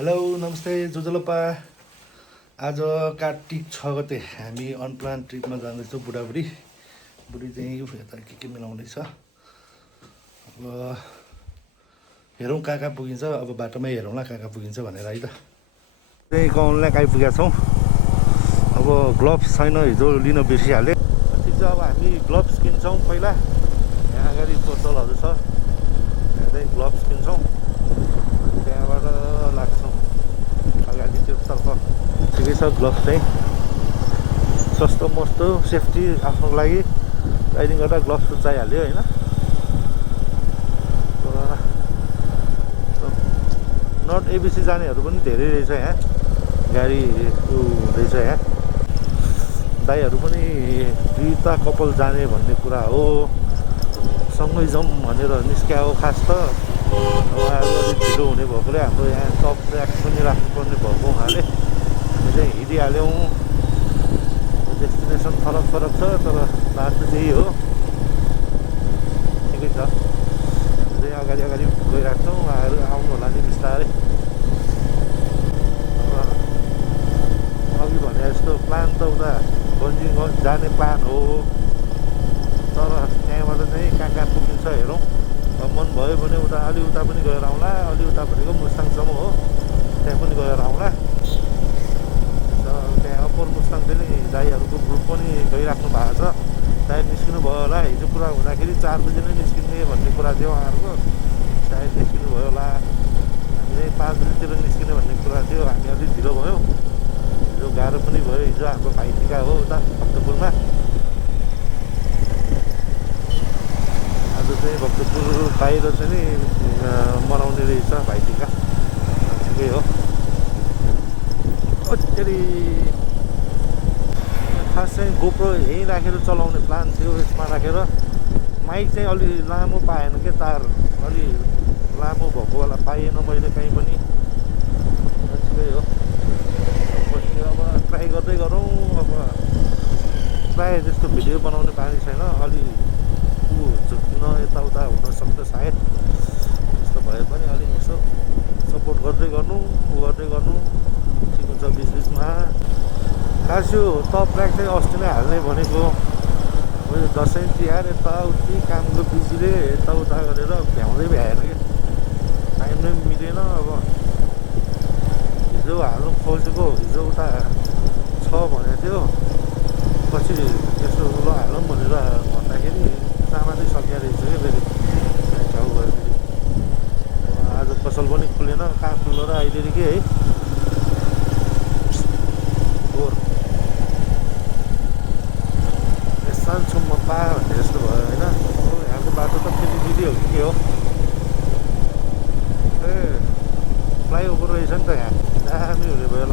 Hello नमस्ते जोजोलोपा। आज कार्तिक 6 गते हामी अनप्लान ट्रिपमा जाँदैछौँ। बुढी चाहिँ यता के मिलाउँदैछ। अब हेरौँ कहाँ कहाँ पुगिन्छ। अब बाटोमै हेरौँला कहाँ कहाँ पुगिन्छ भनेर है त। चाहिँ गाउँलाई आइपुगेका छौँ। अब ग्लोभ्स छैन, हिजो लिन बिर्सिहालेँ। ठिक छ, अब हामी ग्लोभ्स किन्छौँ। पहिला यहाँ अगाडि पोस्टलहरू छ, यहाँ चाहिँ ग्लोभ्स किन्छौँ। त्यहाँबाट लाग्छौँ अगाडि त्योतर्फ। ठिकै छ, ग्लोभ्स चाहिँ सस्तो मस्तो सेफ्टी आफ्नो लागि राइडिङ गर्दा ग्लोभ्स चाहिहाल्यो होइन। नर्थ एबिसी जानेहरू पनि धेरै रहेछ यहाँ, गाडी हुँदैछ यहाँ। दाइहरू पनि दुईवटा कपाल जाने भन्ने कुरा हो, सँगै जाउँ भनेर निस्क्या हो। खास त अब आज अलिक ढिलो हुने भएकोले हाम्रो यहाँ टप ट्र्याक पनि राख्नुपर्ने भएको हुनाले हामी चाहिँ हिँडिहाल्यौँ। डेस्टिनेसन फरक फरक छ तर बाटो त्यही हो, ठिकै छ। चाहिँ अगाडि गइरहेको छौँ। उहाँहरू आउनु होला नि बिस्तारै। अघि भने जस्तो प्लान त उता बन्जिङ जाने प्लान हो, तर त्यहाँबाट चाहिँ कहाँ कहाँ पुगिन्छ हेरौँ। मन भयो भने उता अलि उता पनि गएर आउँला। अलि उता भनेको मुस्ताङसम्म हो, त्यहाँ पनि गएर आउँला। त्यहाँ अप्पर मुस्ताङ पनि दाइहरूको ग्रुप पनि गइराख्नु भएको छ। सायद निस्किनु भयो होला। हिजो कुरा हुँदाखेरि 4 बजी नै निस्किने भन्ने कुरा थियो उहाँहरूको, सायद निस्किनु भयो होला। हामी चाहिँ 5 बजीतिर निस्किने भन्ने कुरा थियो। हामी अलिक ढिलो भयो। हिजो गाह्रो पनि भयो। हिजो हाम्रो भाइटिका हो उता भक्तपुरमा। आज चाहिँ भक्तपुर बाहिर चाहिँ नि मनाउने रहेछ भाइटिका, ठिकै हो। अत्यारी खास चाहिँ गोप्रो यहीँ राखेर चलाउने प्लान थियो। यसमा राखेर माइक चाहिँ अलि लामो पाएन क्या, तार अलि लामो भएको होला पाइएन मैले कहीँ पनि, ठिकै हो। अब ट्राई गर्दै गरौँ। अब प्रायः जस्तो भिडियो बनाउने बानी छैन, अलि झुक्न यताउता हुनसक्छ सायद। त्यस्तो भए पनि अलिक यसो सपोर्ट गर्दै गर्नु, गर्दै गर्नु ठिक हुन्छ बिचबिचमा। खास यो टप ट्र्याक चाहिँ अस्ति नै हाल्ने भनेको। यो दसैँ तिहार यताउति कामको बिजीले यताउता गरेर भ्याउँदै भ्याएन कि, टाइम नै मिलेन। अब हिजो हाल्नु खोजेको, हिजो उता छ भनेको थियो। पछि यसो ल हालौँ भनेर भन्दाखेरि सामानै सकिया रहेछ कि फेरि छेउ गयो फेरि। आज पसल पनि खुलेन, कहाँ खुल्लो र अहिलेदेखि है। फोहोर सानसम्म पा भन्ने जस्तो भयो होइन। यहाँको बाटो त फेरि दिदी हो कि के हो। ए फ्लाइओभर रहेछ नि त यहाँ, दामी हुने भयो ल।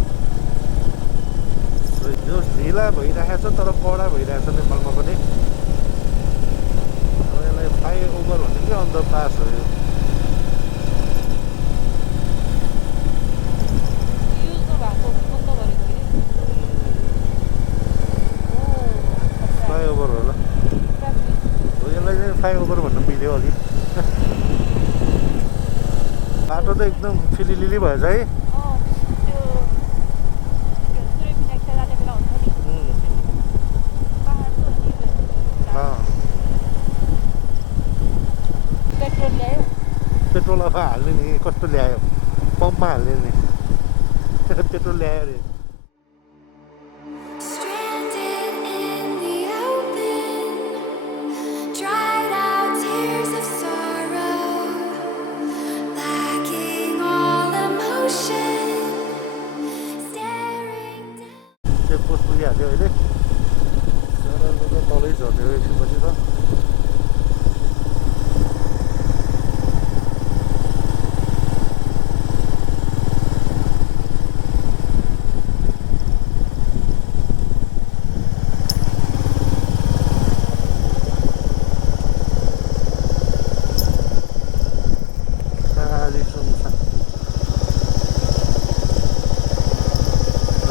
जो ढिला भइरहेको छ तर कडा भइरहेछ नेपालमा पनि। अब यसलाई फ्लाइओभर भन्ने कि अन्डरपास हो यो। फ्लाइओभर होला यसलाई चाहिँ फ्लाइओभर भन्न मिल्यो अलि। बाटो त एकदम फिलिलिली भएछ है। पेट्रोल अब हाल्ने नि कस्तो ल्यायो, पम्पमा हाल्ने नि पेट्रोल ल्यायो अरे।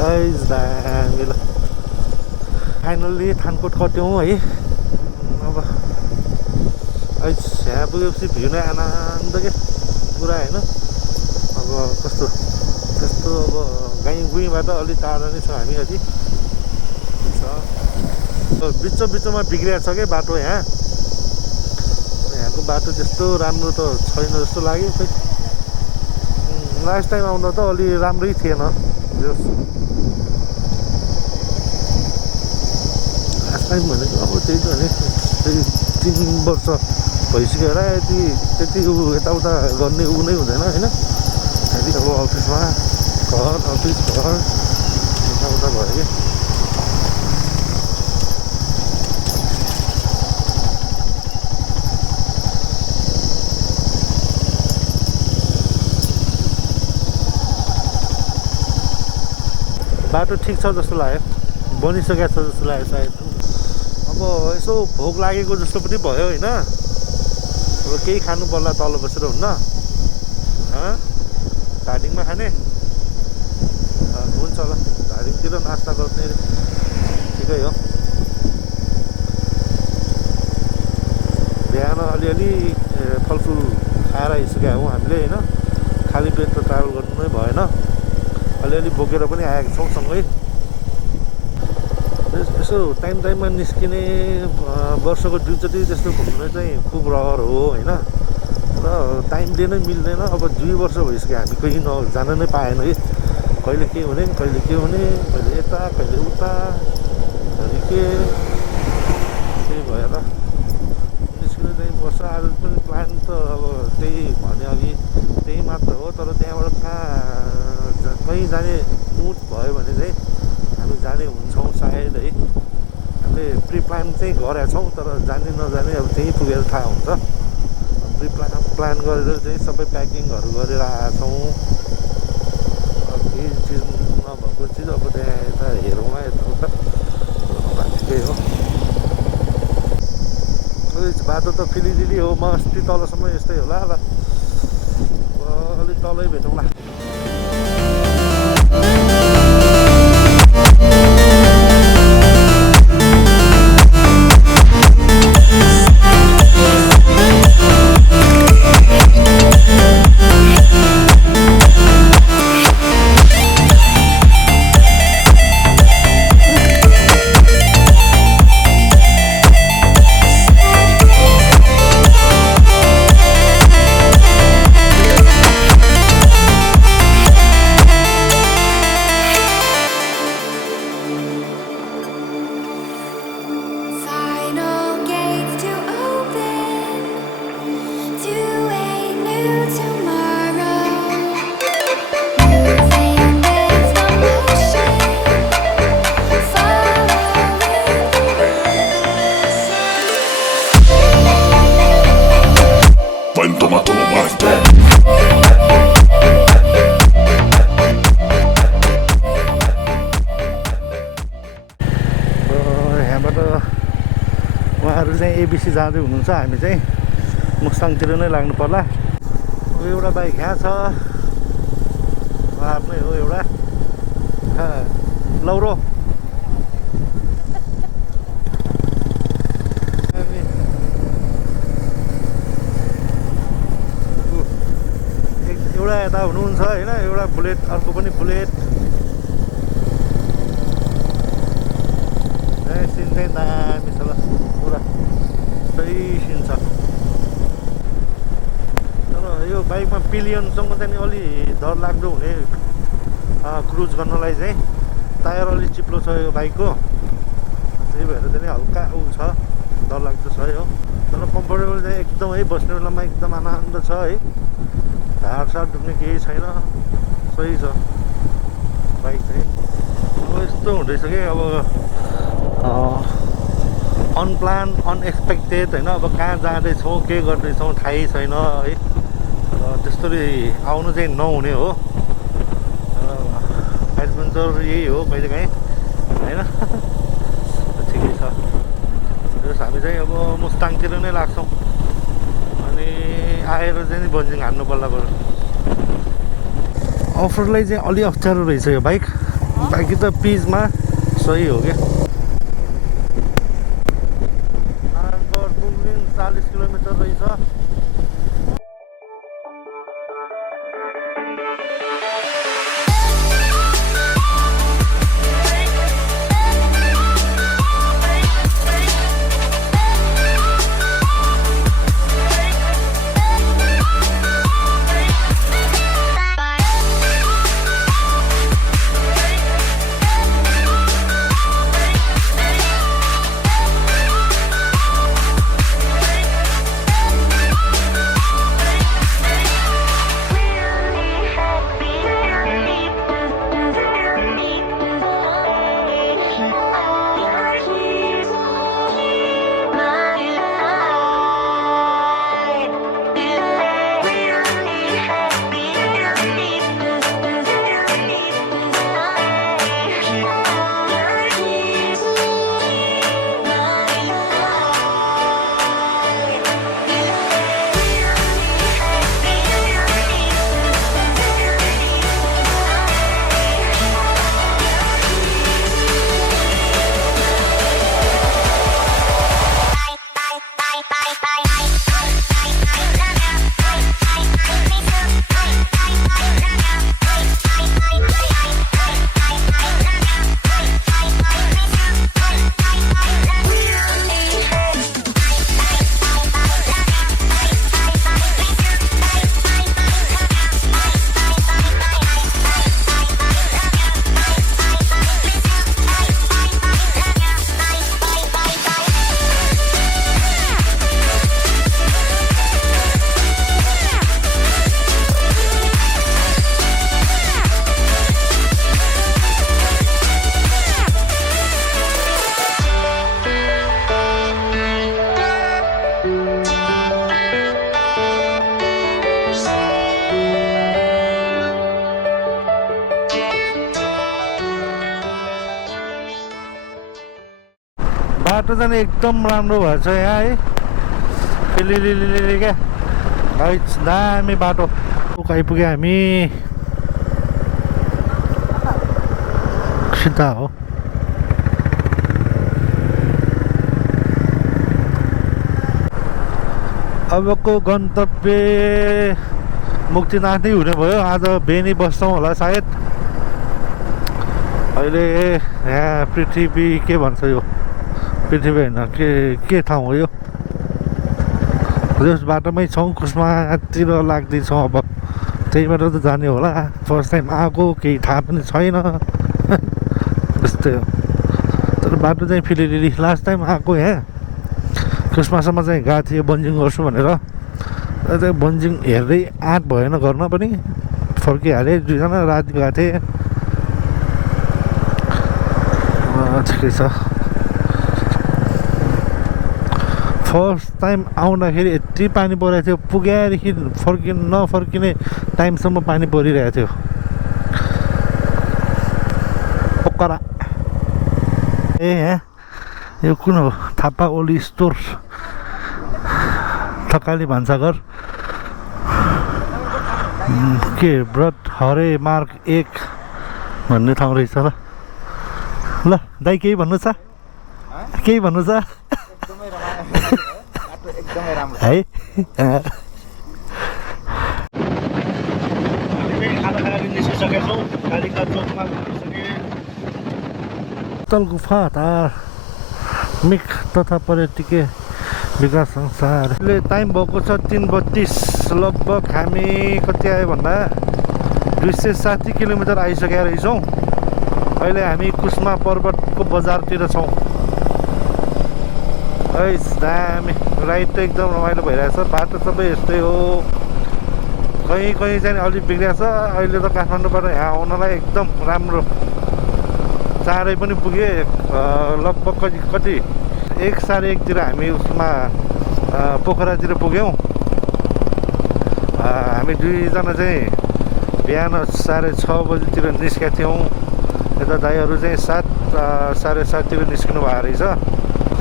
दामी ल फाइनल्ली थानकोट कट्यौँ है अब यहाँ पुगेपछि भ्यू नै आनन्द के पुरा होइन अब कस्तो त्यस्तो अब गुईबाट अलिक टाढा नै छ हामी अलि बिचमा बिग्रिएको छ क्या बाटो यहाँको बाटो त्यस्तो राम्रो त छैन जस्तो लाग्यो खै लास्ट टाइम आउँदा त अलि राम्रै थिएन लास्ट टाइम भनेको अब त्यही त भने त्यही 3 वर्ष भइसक्यो होला त्यति यताउता गर्ने ऊ नै हुँदैन होइन त्यहाँदेखि अब अफिसमा अफिस घर यताउता भयो कि बाटो ठिक छ जस्तो लाग्यो बनिसकेको छ जस्तो लाग्यो सायद अब यसो भोक लागेको जस्तो पनि भयो होइन अब केही खानु पर्ला तल बसेर हुन्न धादिङमा खाने हुन्छ ल धादिङतिर नास्ता गर्ने ठिकै हो बिहान अलिअलि फलफुल खाएर आइसक्यो हौँ हामीले होइन खाली पेट त ट्राभल गर्नु नै भएन अलिअलि बोकेर पनि आएका छौँ सँगै यसो टाइममा निस्किने वर्षको 2 चोटि त्यस्तो घुम्ने चाहिँ खुब रहर हो होइन र टाइमले नै मिल्दैन अब 2 वर्ष भइसक्यो हामी कहीँ जान नै पाएन कि कहिले के हुने कहिले यता कहिले उता कहिले त्यही भएर निस्किनु चाहिँ वर्ष आज पनि प्लान त अब त्यही भने अघि त्यही मात्र हो तर त्यहाँबाट कहीँ जाने मुड भयो भने चाहिँ हामी जाने हुन्छौँ सायद है हामीले प्रि प्लान चाहिँ गरेका छौँ तर जाने नजाने अब त्यहीँ पुगेर थाहा हुन्छ प्रि प्लान गरेर चाहिँ सबै प्याकिङहरू गरेर आएका छौँ केही चिज नभएको चिज अब त्यहाँ यता हेरौँला यताउता ठिकै हो बाटो त फिलिदिली हो म अस्ति तलसम्म यस्तै होला ल अलिक तलै भेटौँला उहाँहरू चाहिँ एबिसी जाँदै हुनुहुन्छ हामी चाहिँ मुस्ताङतिर नै लाग्नु पर्ला एउटा बाइक यहाँ छ आफ्नै हो एउटा लौरो एउटा यता हुनुहुन्छ होइन एउटा बुलेट अर्को पनि बुलेट सिन चाहिँ दामी छ ल पुरा सही सिन छ तर यो बाइकमा पिलियनसँग चाहिँ अलि डर लाग्दो हुने क्रुज गर्नलाई चाहिँ टायर अलि चिप्लो छ यो बाइकको त्यही भएर चाहिँ हल्का ऊ छ डर लाग्दो छ यो तर कम्फर्टेबल चाहिँ एकदम है बस्ने बेलामा एकदम आनन्द छ है ढाडसाड दुख्ने केही छैन सही छ बाइक चाहिँ अब यस्तो हुँदैछ कि अब अनप्लान अनएक्सपेक्टेड होइन अब कहाँ जाँदैछौँ के गर्दैछौँ थाहै छैन है र त्यस्तोले आउनु चाहिँ नहुने हो एडभेन्चर यही हो कहिलेकाहीँ होइन ठिकै छ जस हामी चाहिँ अब मुस्ताङतिर नै लाग्छौँ अनि आएर चाहिँ बन्जिङ हान्नु पर्ला बरु अफ रोडलाई चाहिँ अलि अप्ठ्यारो रहेछ यो बाइक बाँकी त पिचमा सही हो क्या। 40 किलोमिटर रहेछ। बाटो चाहिँ एकदम राम्रो भएछ यहाँ है। लिलिलिलि क्या है, दामी बाटो आइपुग्यो हामी। सीता हो। अबको गन्तव्य मुक्तिनाथ नै हुने भयो। आज बेनी बस्छौँ होला सायद। अहिले यहाँ पृथ्वी के भन्छ, यो पृथ्वी होइन के ठाउँ हो यो, यस बाटोमै छौँ। कुस्मातिर लाग्दैछौँ अब। त्यहीबाट त जाने होला। फर्स्ट टाइम आएको, केही थाहा पनि छैन त्यस्तै हो। तर बाटो चाहिँ फिलिलिली। लास्ट टाइम आएको यहाँ क्रिसमससम्म चाहिँ गएको थियो बन्जिङ गर्छु भनेर। त्यही बन्जिङ हेर्दै आँट भएन गर्न पनि, फर्किहालेँ। 2 जना राति गएको थिएँ। ठिकै छ। फर्स्ट टाइम आउँदाखेरि यति पानी परिरहेको थियो, पुगेदेखि नफर्किने टाइमसम्म पानी परिरहेको थियो। पोखरा ए यहाँ यो कुन हो? थापा ओली स्टोर, थकाली भान्साघर के व्रत हरे मार्ग 1 भन्ने ठाउँ रहेछ। ल दाइ केही भन्नु छ? केही भन्नु छ है? तल गुफा धार्मिक तथा पर्यटकीय विकास संस्थाले टाइम भएको छ 3:32। लगभग हामी कति आयो भन्दा 260 किलोमिटर आइसकेका रहेछौँ। अहिले हामी कुस्मा पर्वतको बजारतिर छौँ। दामी राइड त एकदम रमाइलो भइरहेछ। बाटो सबै यस्तै हो, कहीँ कहीँ चाहिँ अलिक बिग्रिएको छ। अहिले त काठमाडौँबाट यहाँ आउनलाई एकदम राम्रो, चाँडै पनि पुगे। लगभग कति 1 साढे 1तिर हामी उसमा पोखरातिर पुग्यौँ। हामी 2 जना चाहिँ बिहान 6:30 बजीतिर निस्केका थियौँ। यता दाइहरू चाहिँ 7 साढे 7तिर निस्किनु भएको रहेछ।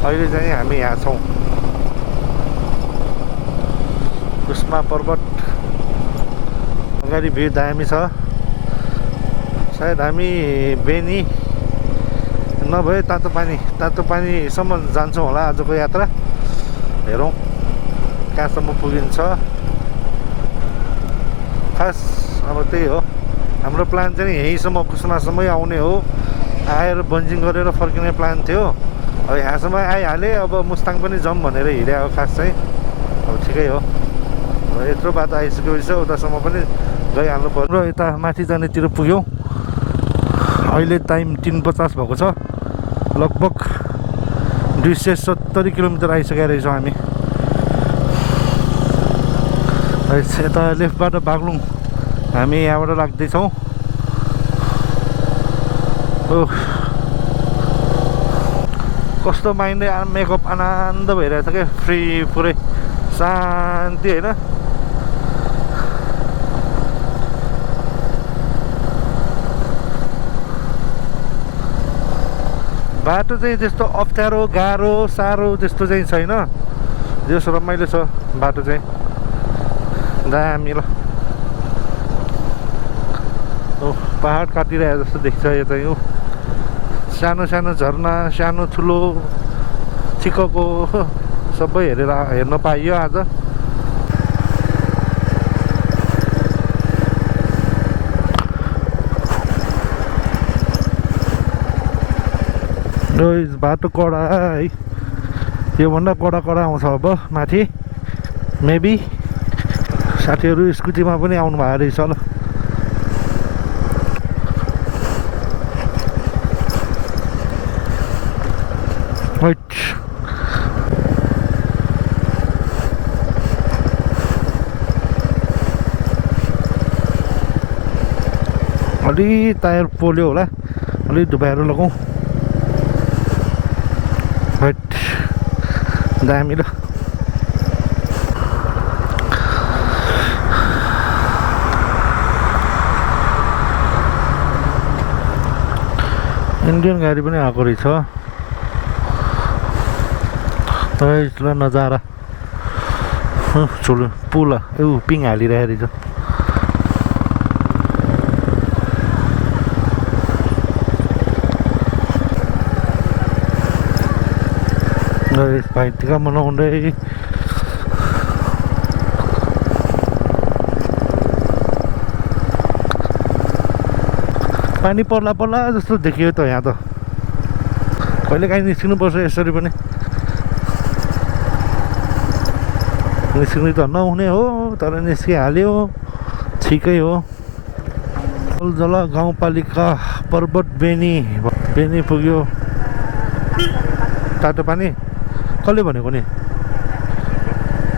अहिले चाहिँ हामी यहाँ छौँ। कुस्मा पर्वत अगाडि भिड दामी छ। सायद हामी बेनी नभए तातो पानीसम्म जान्छौँ होला आजको यात्रा। हेरौँ कहाँसम्म पुगिन्छ। खास अब त्यही हो, हाम्रो प्लान चाहिँ यहीँसम्म कुसुमासम्मै आउने हो। आएर बन्जिङ गरेर फर्किने प्लान थियो। अब यहाँसम्म आइहालेँ, अब मुस्ताङ पनि जाउँ भनेर हिँडे हो खास चाहिँ। अब ठिकै हो, यत्रो बाटो आइसकेपछि उतासम्म पनि गइहाल्नु पर्यो। र यता माथि जानेतिर पुग्यौँ। अहिले टाइम 3:50 भएको छ। लगभग 270 किलोमिटर आइसकेका रहेछौँ हामी। यता लेफ्टबाट बागलुङ हामी यहाँबाट लाग्दैछौँ। कस्तो माइन्ड मेकअप आनन्द भइरहेछ क्या, फ्री पुरै शान्ति होइन। बाटो चाहिँ त्यस्तो अप्ठ्यारो गाह्रो साह्रो त्यस्तो चाहिँ छैन, जस रमाइलो छ बाटो चाहिँ, दामी ल। पहाड काटिरहेको जस्तो देख्छ यो चाहिँ। सानो सानो झरना, सानो ठुलो ठिक्कको सबै हेर्न पाइयो आज। बाटो कडा है, योभन्दा कडा आउँछ अब माथि। मेबी साथीहरू स्कुटीमा पनि आउनु भएको रहेछ ल। अलि टायर पोल्यो होला, अलि धुपाएर लगाउँ। दामी ल। इन्डियन गाडी पनि आएको रहेछ। ल नजारा ठुलो पुल पिङ हालिरहेको रहेछ। भाइ टिका मनाउँदै पानी पर्ला जस्तो देखियो त यहाँ त। कहिले काहीँ निस्किनुपर्छ यसरी पनि। निस्किनु त नहुने हो तर निस्किहाल्यो, ठिकै हो। जला गाउँपालिका पर्वत बेनी पुग्यो। तातो पानी कसले भनेको नि?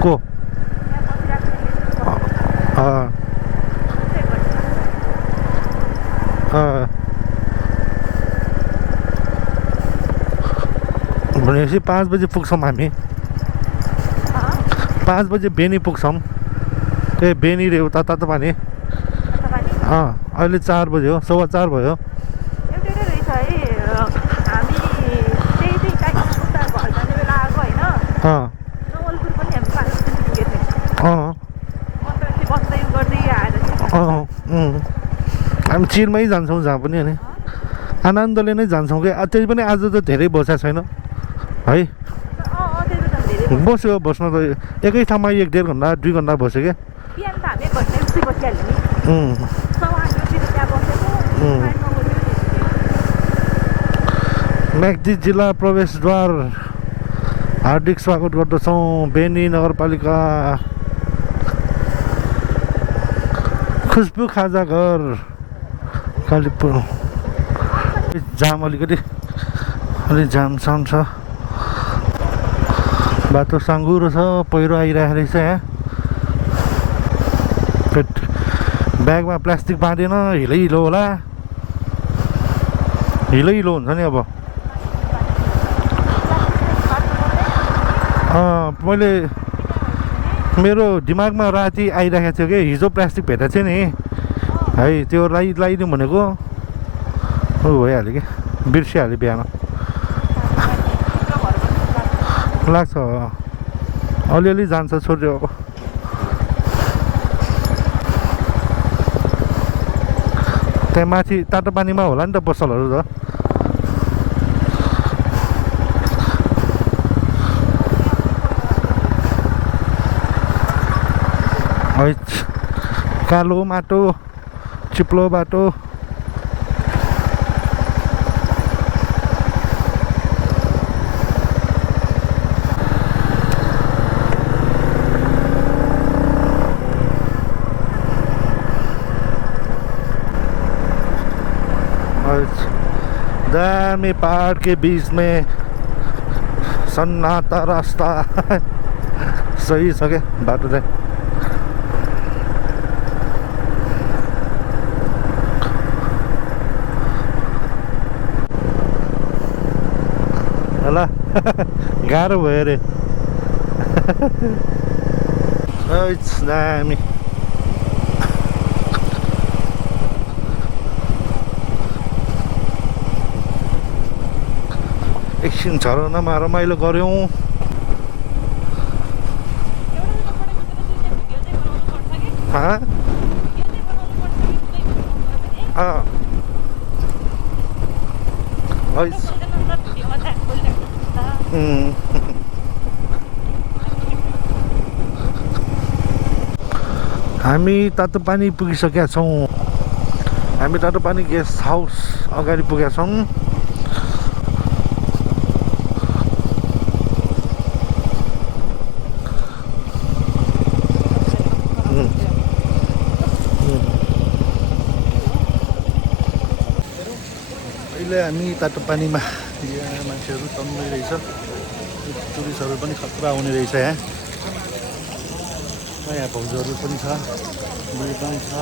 को? भनेपछि 5 बजे पुग्छौँ हामी। 5 बजे बेनी पुग्छौँ। ए बेनी रे उता तातो पानी। अहिले 4 बजे हो, 4:15 भयो। हामी चिरमै जान्छौँ जहाँ पनि अनि आनन्दले नै जान्छौँ कि। त्यही पनि आज त धेरै बसेको छैन है। बस्न त एकै ठाउँमा 1-1.5 घन्टा 2 घन्टा बस्यो क्या। म्याग्दी जिल्ला प्रवेशद्वार हार्दिक स्वागत गर्दछौँ। बेनी नगरपालिका खुसबु खाजा घर कालीपुर। जाम अलिकति जाम छ। बाटो साँघुरो छ, पहिरो आइरहेको रहेछ यहाँ। ब्यागमा प्लास्टिक बाँधेन, हिलो होला। हिलो हुन्छ नि अब। मैले मेरो दिमागमा राति आइरहेको थियो कि हिजो प्लास्टिक भेटेको थियो नि है, त्यो लगाइदिउँ भनेको भइहाल्यो कि, बिर्सिहाल्यो बिहान। लाग्छ अलिअलि जान्छ छोड्यो अब। त्यहाँ माथि तातो पानीमा होला नि त पसलहरू त कालो माटो चिप्लो बाटो दामी पहाड़ के बीच में सन्नाटा रास्ता सही छ क्या बाटो चाहिँ होला गाह्रो भयो अरे दामी एकछिन झरनामा रमाइलो गऱ्यौँ हामी तातो पानी पुगिसकेका छौँ हामी तातो पानी गेस्ट हाउस अगाडि पुगेका छौँ अहिले हामी तातो पानीमा यहाँ मान्छेहरू तन्मै रहेछ टुरिस्टहरू पनि खतरा आउने रहेछ यहाँ भाउजूहरू पनि छ बुढी पनि छ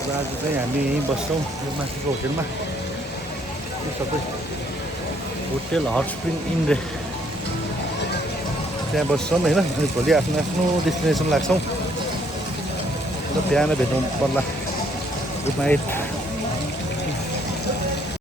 र आज चाहिँ हामी यहीँ बस्छौँ यो माथिको होटेलमा यो सबै होटेल हट स्प्रिङ इन रे त्यहाँ बस्छौँ होइन अनि भोलि आफ्नो आफ्नो डेस्टिनेसन लाग्छौँ र बिहान भेट्नु पर्ला गुड नाइट